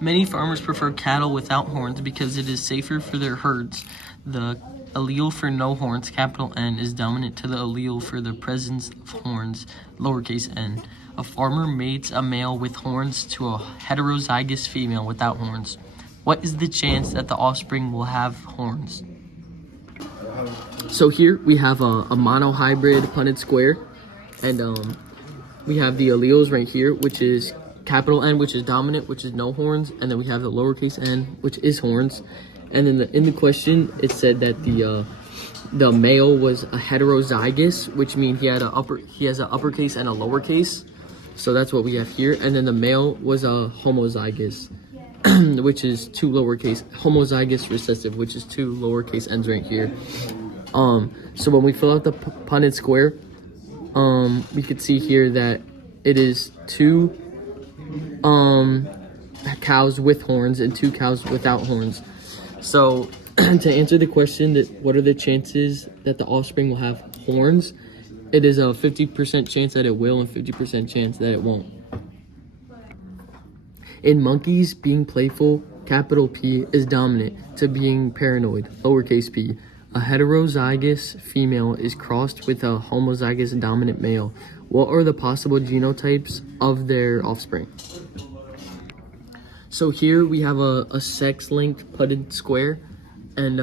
Many farmers prefer cattle without horns because it is safer for their herds. The allele for no horns, capital N, is dominant to the allele for the presence of horns, lowercase n. A farmer mates a male with horns to a heterozygous female without horns. What is the chance that the offspring will have horns? So here we have a monohybrid punted square, and we have the alleles right here, which is capital N, which is dominant, which is no horns, and then we have the lowercase n, which is horns. And then in the question, it said that the male was a heterozygous, which means he has an uppercase and a lowercase. So that's what we have here. And then the male was a homozygous, which is two lowercase, homozygous recessive, which is two lowercase n's right here. So when we fill out the punted square, we could see here that it is two cows with horns and two cows without horns. So to answer the question that what are the chances that the offspring will have horns, it is a 50% chance that it will and 50% chance that it won't. In monkeys, being playful, capital P, is dominant to being paranoid, lowercase p. A heterozygous female is crossed with a homozygous dominant male. What are the possible genotypes of their offspring? So here we have a sex-linked punted square, and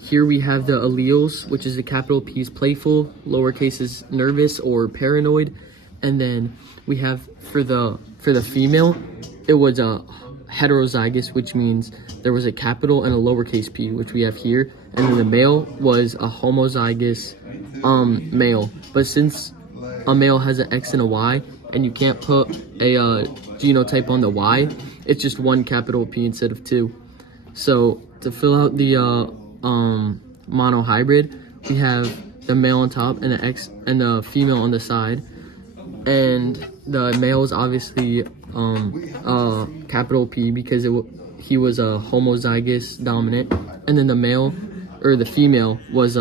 here we have the alleles, which is the capital P is playful, lowercase is nervous or paranoid, and then we have for the female, it was a heterozygous, which means there was a capital and a lowercase p, which we have here, and then the male was a homozygous male. But since a male has an X and a Y, and you can't put a genotype on the Y, it's just one capital P instead of two. So to fill out the monohybrid, we have the male on top and the X and the female on the side, and the male is obviously capital P because he was a homozygous dominant, and then the male or the female was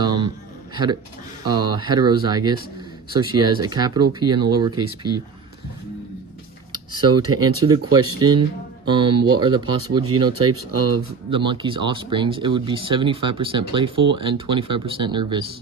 heterozygous, so she has a capital P and a lowercase p. So to answer the question, what are the possible genotypes of the monkey's offsprings, it would be 75% playful and 25% nervous.